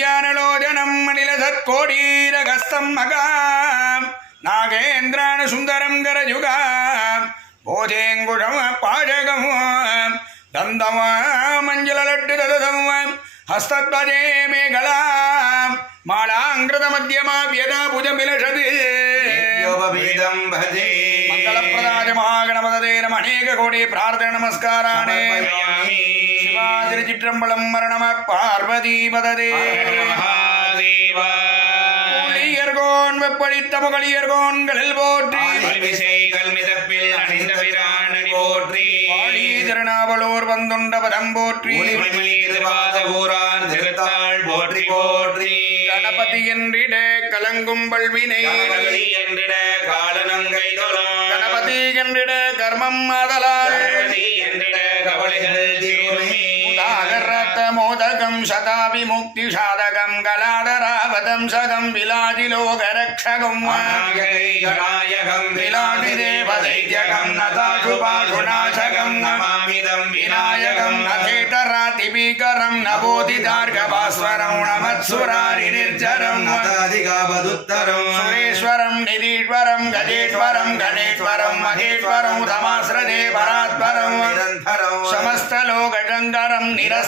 ஞானலோஜனம் மணிலசத்கோடீரகஸ்தம் மகாம். நாகேந்திரான சுந்தரம் கரயுகா போதேங்குழம் பாஜகம் தந்தமா மஞ்சளட்டு ததம் ஹஸ்தத்வஜே மேகலா மாலாங்கிருத மத்தியமா வியதா புஜமிலஷது யோபவேதம் பஜே மங்களப்ரதாஜமாகணமதேனம் அநேக கோடி பிரார்த்தன நமஸ்காராணே சிவாதிருச்சிற்றம்பலம் மரணம பார்வதி பததே புளியர்கோன் வெப்பளித்த முகலியர்கோன்களில் போற்றி கல்மிதப்பில் அணிந்த பிராணி போற்றி திருநாவலூர் வந்துண்ட பதம் போற்றி போற்றி போற்றி கணபதி என்றிட கலங்கும் பல்வினை என்றிட காலனங்கை தொழ கணபதி என்றிட கர்மம் உதாகரத்த மோதகம் சதாபி முக்தி சாதகம் கலாதராவதம் சகம் விலாதிலோக ரக்ஷகம் அநாயகை கணாயகம் விலாடி தேவதைத்யகம் நதாசுபாசுநாசகம் நமாமிதம் చేతరాతిభీకరం నభోతి దార్ఘభాస్వరం నమత్సురారి నిర్జరం నతాధిగావదుత్తరం సురేశ్వరం నిరీశ్వరం గజేశ్వరం గణేశ్వరం మహేశ్వరం రమాశ్రదే పరాత్పరం నిరంతరం సమస్తలోకటంకరం నిరస్త